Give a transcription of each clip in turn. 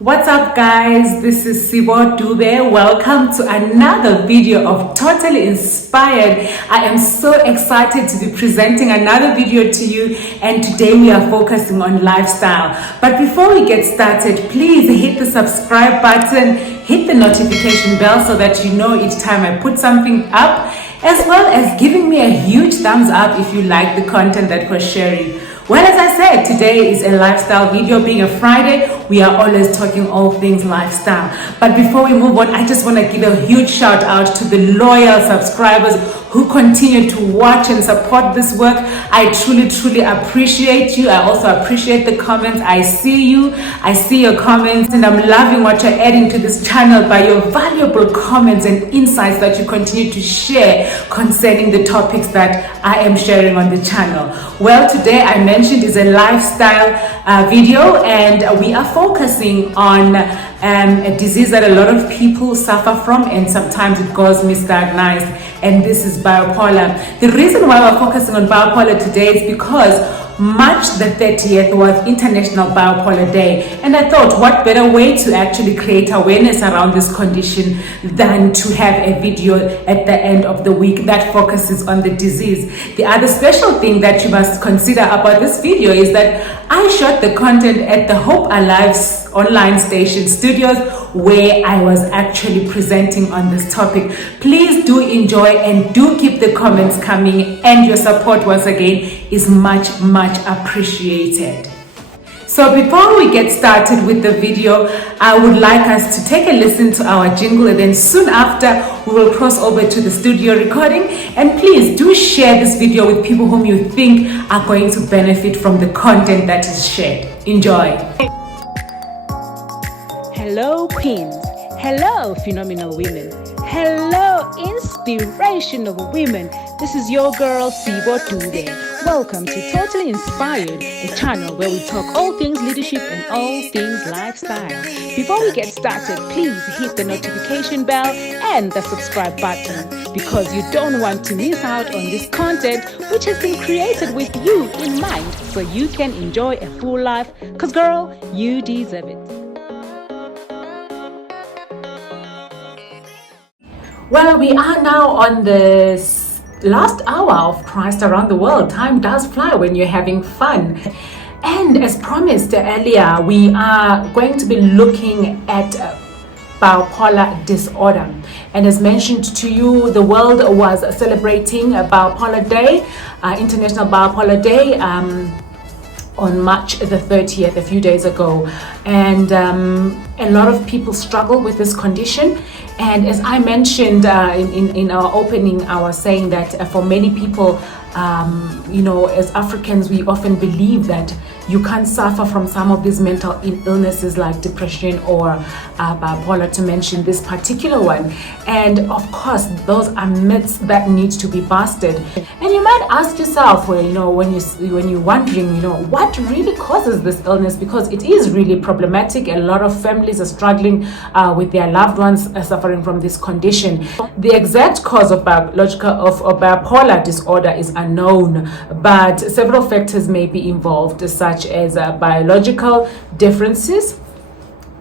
What's up guys, this is Sibo Dube. Welcome to another video of Totally Inspired. I am so excited to be presenting another video to you, and today we are focusing on lifestyle. But before we get started, please hit the subscribe button, hit the notification bell so that you know each time I put something up, as well as giving me a huge thumbs up if you like the content that we're sharing. Well, as I said, today is a lifestyle video. Being a Friday, we are always talking all things lifestyle. But before we move on, I just want to give a huge shout out to the loyal subscribers who continue to watch and support this work. I truly appreciate you. I also appreciate the comments. I see you, I see your comments, and I'm loving what you're adding to this channel by your valuable comments and insights that you continue to share concerning the topics that I am sharing on the channel. Well, today I mentioned is a lifestyle video, and we are focusing on a disease that a lot of people suffer from, and sometimes it goes misdiagnosed, and this is bipolar. The reason why we're focusing on bipolar today is because March the 30th was International Biopolar Day, and I thought what better way to actually create awareness around this condition than to have a video at the end of the week that focuses on the disease. The other special thing that you must consider about this video is that I shot the content at the Hope Alive's online station studios, where I was actually presenting on this topic. Please do enjoy and do keep the comments coming, and your support once again is much appreciated. So before we get started with the video, I would like us to take a listen to our jingle, and then soon after we will cross over to the studio recording. And please do share this video with people whom you think are going to benefit from the content that is shared. Enjoy. Hello queens, hello phenomenal women, hello inspirational women. This is your girl Sibo Dube. Welcome to Totally Inspired, a channel where we talk all things leadership and all things lifestyle. Before we get started, please hit the notification bell and the subscribe button, because you don't want to miss out on this content which has been created with you in mind, so you can enjoy a full life, because girl, you deserve it. Well, we are now on the last hour of Christ Around the World. Time does fly when you're having fun. And as promised earlier, we are going to be looking at bipolar disorder. And as mentioned to you, the world was celebrating a Bipolar Day, International Bipolar Day, on March the 30th, a few days ago. And a lot of people struggle with this condition. And as I mentioned in our opening, I was saying that for many people, as Africans, we often believe that you can't suffer from some of these mental illnesses like depression or bipolar, to mention this particular one. And of course, those are myths that need to be busted. And you might ask yourself, well, when you're wondering, what really causes this illness, because it is really problematic. A lot of families are struggling with their loved ones suffering from this condition. The exact cause of bipolar disorder is unknown, but several factors may be involved, such as biological differences.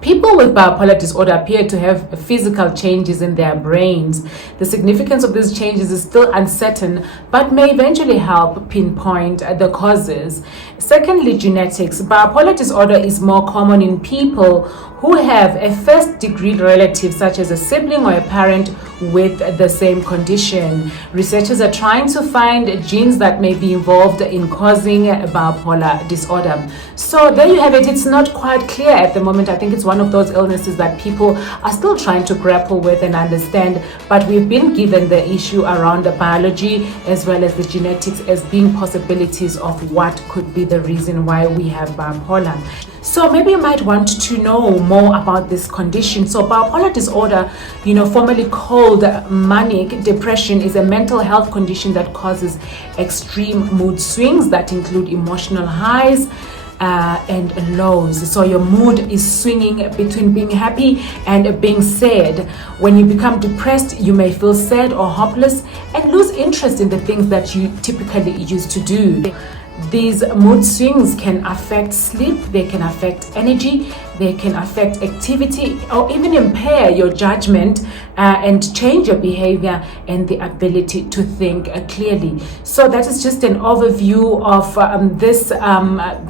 People with bipolar disorder appear to have physical changes in their brains. The significance of these changes is still uncertain, but may eventually help pinpoint the causes. Secondly, genetics. Bipolar disorder is more common in people who have a first-degree relative, such as a sibling or a parent with the same condition. Researchers are trying to find genes that may be involved in causing bipolar disorder. So there you have it. It's not quite clear at the moment. I think it's one of those illnesses that people are still trying to grapple with and understand, but we've been given the issue around the biology as well as the genetics as being possibilities of what could be the reason why we have bipolar. So maybe you might want to know more about this condition. So bipolar disorder, formerly called manic depression, is a mental health condition that causes extreme mood swings that include emotional highs and lows. So your mood is swinging between being happy and being sad. When you become depressed, you may feel sad or hopeless and lose interest in the things that you typically used to do. These mood swings can affect sleep, they can affect energy, They can affect activity or even impair your judgment and change your behavior and the ability to think clearly. So that is just an overview of this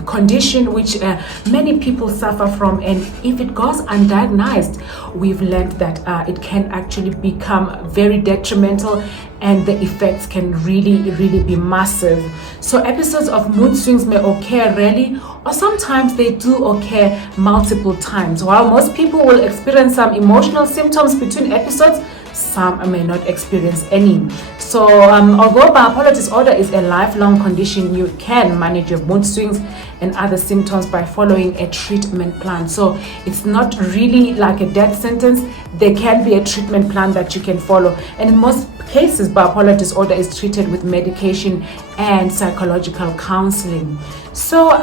condition which many people suffer from, and if it goes undiagnosed, we've learned that it can actually become very detrimental, and the effects can really be massive. So episodes of mood swings may occur rarely, or sometimes they do occur multiple times. While most people will experience some emotional symptoms between episodes, some may not experience any. So although bipolar disorder is a lifelong condition, you can manage your mood swings and other symptoms by following a treatment plan. So it's not really like a death sentence. There can be a treatment plan that you can follow, and in most cases bipolar disorder is treated with medication and psychological counseling. So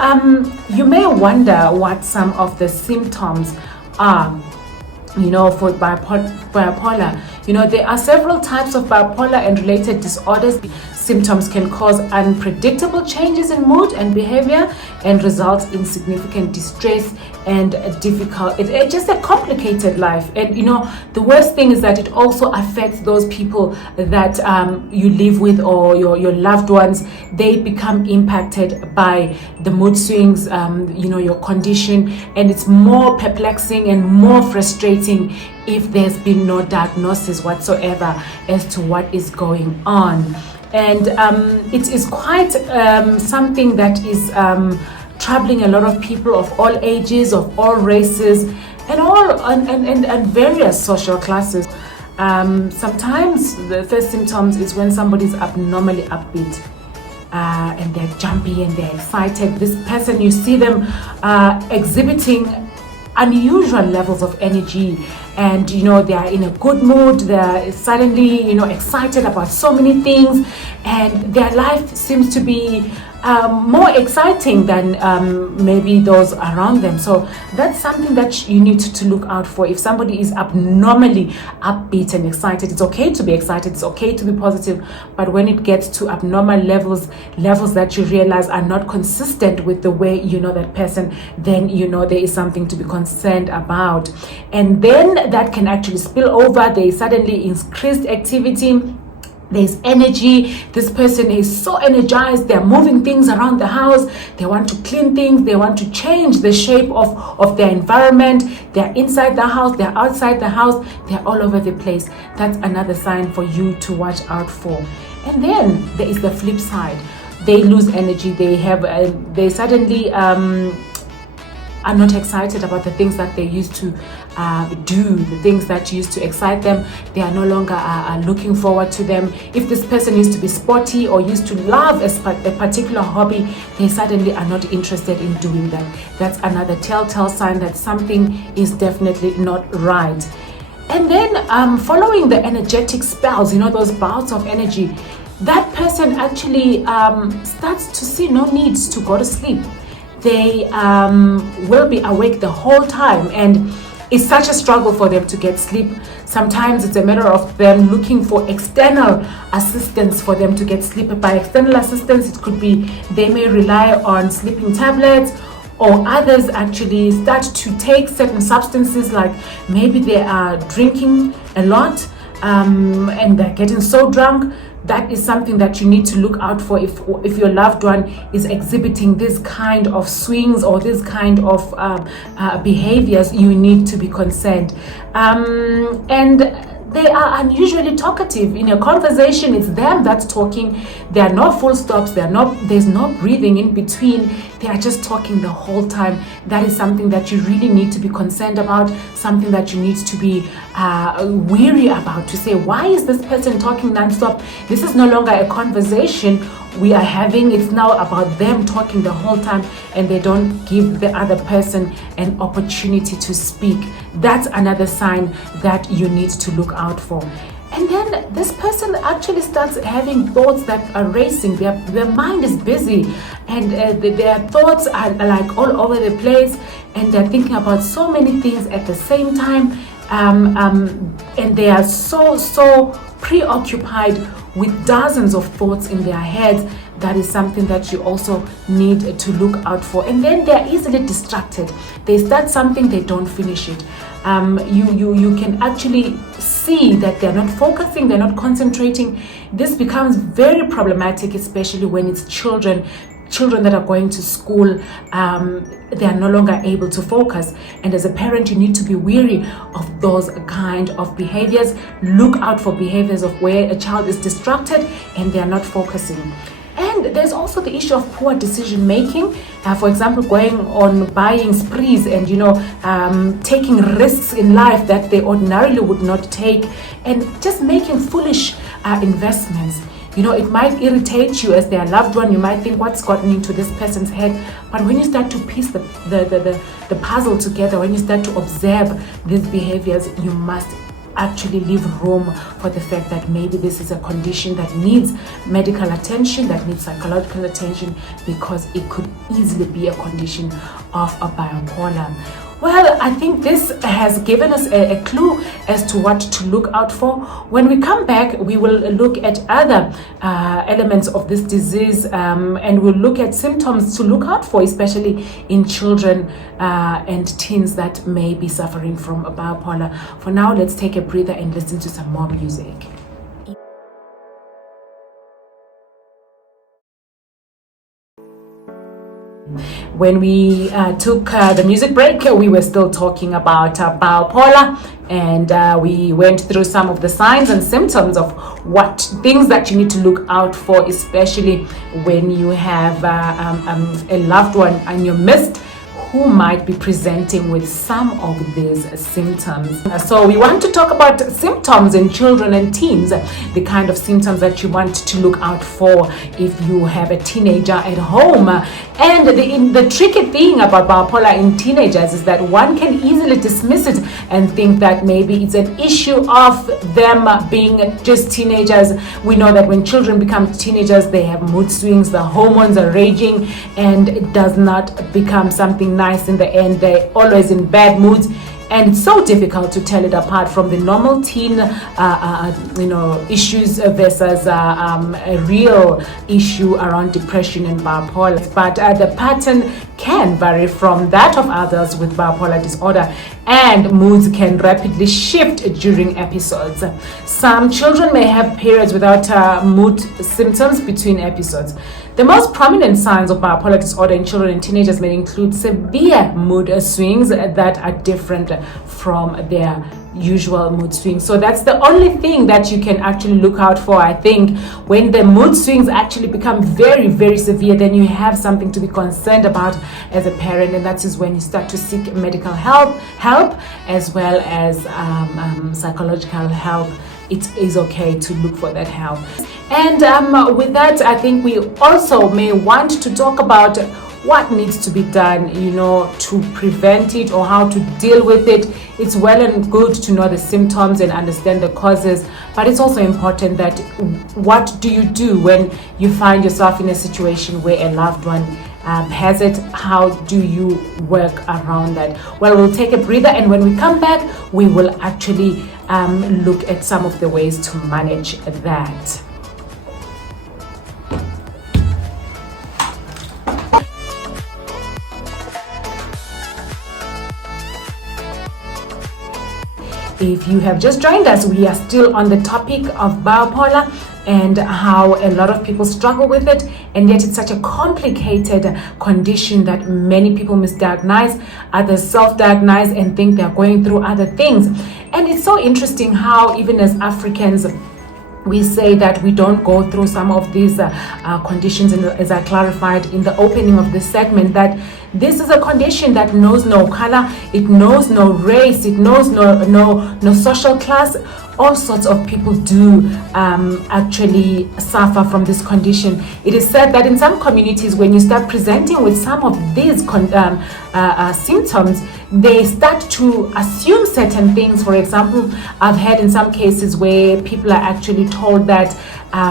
you may wonder what some of the symptoms are, for bipolar. There are several types of bipolar and related disorders. Symptoms can cause unpredictable changes in mood and behavior and result in significant distress and it's just a complicated life. And the worst thing is that it also affects those people that you live with, or your loved ones. They become impacted by the mood swings, your condition, and it's more perplexing and more frustrating if there's been no diagnosis whatsoever as to what is going on. And it is quite something that is troubling a lot of people of all ages, of all races, and various social classes. Sometimes the first symptoms is when somebody's abnormally upbeat, and they're jumpy and they're excited. This person, you see them exhibiting unusual levels of energy, and they are in a good mood. They're suddenly excited about so many things, and their life seems to be more exciting than maybe those around them. So that's something that you need to look out for. If somebody is abnormally upbeat and excited, it's okay to be excited, it's okay to be positive, but when it gets to abnormal levels that you realize are not consistent with the way that person, then there is something to be concerned about. And then that can actually spill over. There is suddenly increased activity, there's energy. This person is so energized. They're moving things around the house. They want to clean things. They want to change the shape of their environment. They're inside the house. They're outside the house. They're all over the place. That's another sign for you to watch out for. And then there is the flip side. They lose energy. They suddenly are not excited about the things that they used to do, the things that used to excite them. They are no longer looking forward to them. If this person used to be sporty or used to love a particular hobby, they suddenly are not interested in doing that. That's another telltale sign that something is definitely not right. And then following the energetic spells, those bouts of energy, that person actually starts to see no need to go to sleep. They will be awake the whole time, and it's such a struggle for them to get sleep. Sometimes it's a matter of them looking for external assistance for them to get sleep. By external assistance, it could be they may rely on sleeping tablets, or others actually start to take certain substances, like maybe they are drinking a lot and they're getting so drunk. That is something that you need to look out for. If your loved one is exhibiting this kind of swings or this kind of behaviors, you need to be concerned. And they are unusually talkative. In a conversation, it's them that's talking. There are no full stops. There's no breathing in between. They are just talking the whole time. That is something that you really need to be concerned about, something that you need to be weary about, to say, why is this person talking nonstop? This is no longer a conversation we are having. It's now about them talking the whole time, and they don't give the other person an opportunity to speak. That's another sign that you need to look out for. And then this person actually starts having thoughts that are racing. Their mind is busy, and their thoughts are like all over the place, and they're thinking about so many things at the same time, and they are so preoccupied with dozens of thoughts in their heads that is something that you also need to look out for. And then they're easily distracted. They start something, they don't finish it. You can actually see that they're not focusing, they're not concentrating. This becomes very problematic, especially when it's children that are going to school. They are no longer able to focus, and as a parent you need to be wary of those kind of behaviors. Look out for behaviors of where a child is distracted and they are not focusing. And there's also the issue of poor decision making. For example, going on buying sprees and taking risks in life that they ordinarily would not take, and just making foolish investments. It might irritate you as their loved one. You might think, what's gotten into this person's head? But when you start to piece the puzzle together, when you start to observe these behaviors, you must actually leave room for the fact that maybe this is a condition that needs medical attention, that needs psychological attention, because it could easily be a condition of a bipolar. Well, I think this has given us a clue as to what to look out for. When we come back, we will look at other elements of this disease, and we'll look at symptoms to look out for, especially in children and teens that may be suffering from a bipolar. For now, let's take a breather and listen to some more music. When we took the music break, we were still talking about bipolar, and we went through some of the signs and symptoms of what things that you need to look out for, especially when you have a loved one in your midst who might be presenting with some of these symptoms. So we want to talk about symptoms in children and teens, the kind of symptoms that you want to look out for if you have a teenager at home. And the tricky thing about bipolar in teenagers is that one can easily dismiss it and think that maybe it's an issue of them being just teenagers. We know that when children become teenagers, they have mood swings, the hormones are raging, and it does not become something nice in the end. They're always in bad moods, and it's so difficult to tell it apart from the normal teen issues versus a real issue around depression and bipolar. But the pattern can vary from that of others with bipolar disorder, and moods can rapidly shift during episodes. Some children may have periods without mood symptoms between episodes. The most prominent signs of bipolar disorder in children and teenagers may include severe mood swings that are different from their usual mood swings. So that's the only thing that you can actually look out for, I think. When the mood swings actually become very, very severe, then you have something to be concerned about as a parent, and that is when you start to seek medical help as well as psychological help. It is okay to look for that help. And with that, I think we also may want to talk about what needs to be done, to prevent it or how to deal with it. It's well and good to know the symptoms and understand the causes, but it's also important that what do you do when you find yourself in a situation where a loved one has it? How do you work around that? Well, we'll take a breather, and when we come back, we will actually look at some of the ways to manage that. If you have just joined us, we are still on the topic of bipolar and how a lot of people struggle with it, and yet it's such a complicated condition that many people misdiagnose, others self-diagnose and think they're going through other things. And it's so interesting how even as Africans, we say that we don't go through some of these conditions, and as I clarified in the opening of this segment, that this is a condition that knows no color, it knows no race, it knows no social class. All sorts of people do actually suffer from this condition. It is said that in some communities, when you start presenting with some of these symptoms, they start to assume certain things. For example, I've heard in some cases where people are actually told that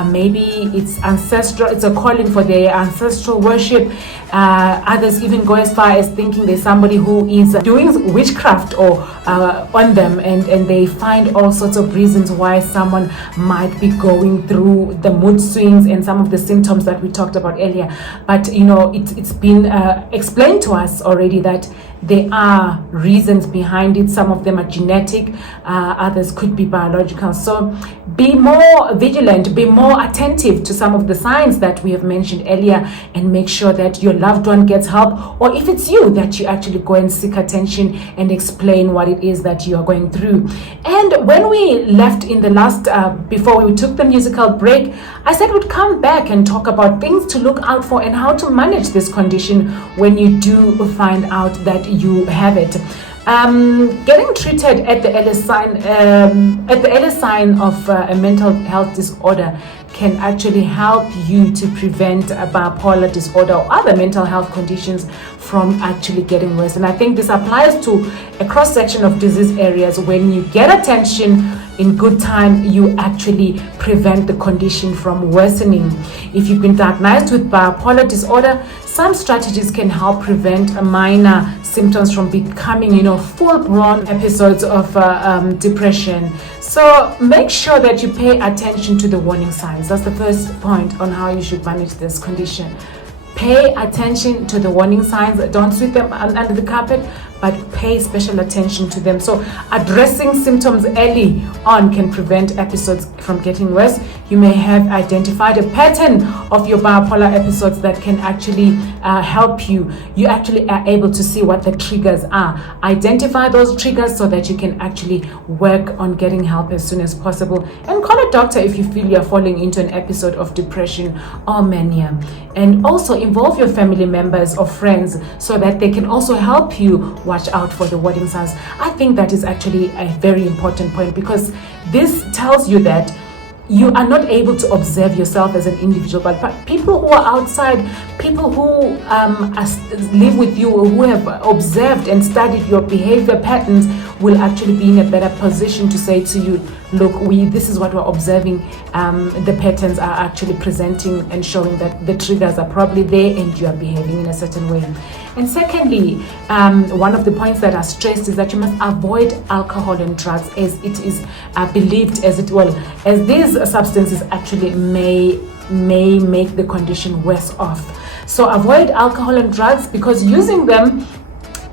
maybe it's ancestral, it's a calling for their ancestral worship. Others even go as far as thinking there's somebody who is doing witchcraft or on them, and they find all sorts of reasons why someone might be going through the mood swings and some of the symptoms that we talked about earlier. But it's been explained to us already that there are reasons behind it. Some of them are genetic, others could be biological. So be more vigilant, be more attentive to some of the signs that we have mentioned earlier, and make sure that your loved one gets help, or if it's you, that you actually go and seek attention and explain what it is that you are going through. And when we left in the last, before we took the musical break, I said we'd come back and talk about things to look out for and how to manage this condition when you do find out that you have it. Getting treated at the early sign of a mental health disorder can actually help you to prevent a bipolar disorder or other mental health conditions from actually getting worse. And I think this applies to a cross section of disease areas. When you get attention in good time, you actually prevent the condition from worsening. If you've been diagnosed with bipolar disorder, some strategies can help prevent minor symptoms from becoming, full-blown episodes of depression. So make sure that you pay attention to the warning signs. That's the first point on how you should manage this condition. Pay attention to the warning signs. Don't sweep them under the carpet, but pay special attention to them. So addressing symptoms early on can prevent episodes from getting worse. You may have identified a pattern of your bipolar episodes that can actually help you. You actually are able to see what the triggers are. Identify those triggers so that you can actually work on getting help as soon as possible. And call a doctor if you feel you're falling into an episode of depression or mania. And also involve your family members or friends so that they can also help you watch out for the warning signs. I think that is actually a very important point, because this tells you that you are not able to observe yourself as an individual, but people who are outside, people who live with you, who have observed and studied your behavior patterns, will actually be in a better position to say to you, look, this is what we're observing. The patterns are actually presenting and showing that the triggers are probably there and you are behaving in a certain way. And secondly, one of the points that are stressed is that you must avoid alcohol and drugs, as it is believed as these substances actually may make the condition worse off. So avoid alcohol and drugs, because using them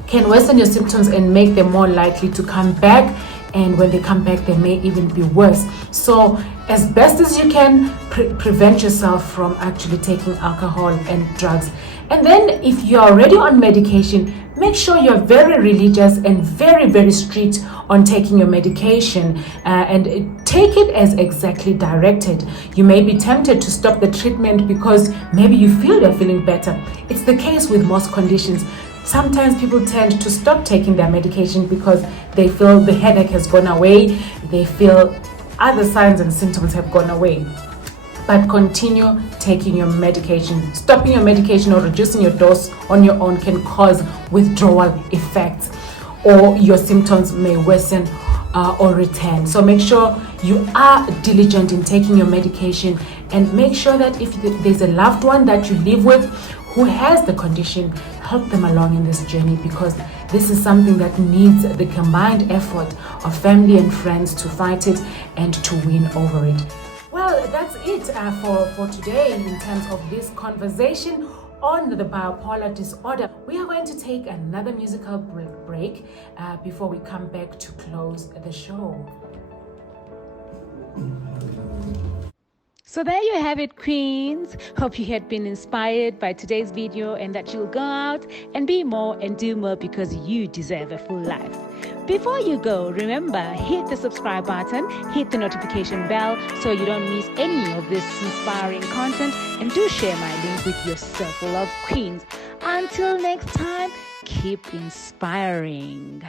can worsen your symptoms and make them more likely to come back. And when they come back, they may even be worse. So as best as you can, prevent yourself from actually taking alcohol and drugs. And then if you're already on medication, make sure you're very religious and very, very strict on taking your medication, and take it as exactly directed. You may be tempted to stop the treatment because maybe you feel you're feeling better. It's the case with most conditions. Sometimes people tend to stop taking their medication because they feel the headache has gone away, they feel other signs and symptoms have gone away. But continue taking your medication. Stopping your medication or reducing your dose on your own can cause withdrawal effects, or your symptoms may worsen or return. So make sure you are diligent in taking your medication, and make sure that if there's a loved one that you live with who has the condition, help them along in this journey, because this is something that needs the combined effort of family and friends to fight it and to win over it. Well, that's it for today in terms of this conversation on the bipolar disorder. We are going to take another musical break before we come back to close the show. So there you have it, queens. Hope you had been inspired by today's video, and that you'll go out and be more and do more, because you deserve a full life. Before you go, remember, hit the subscribe button, hit the notification bell so you don't miss any of this inspiring content, and do share my link with your circle of queens. Until next time, keep inspiring.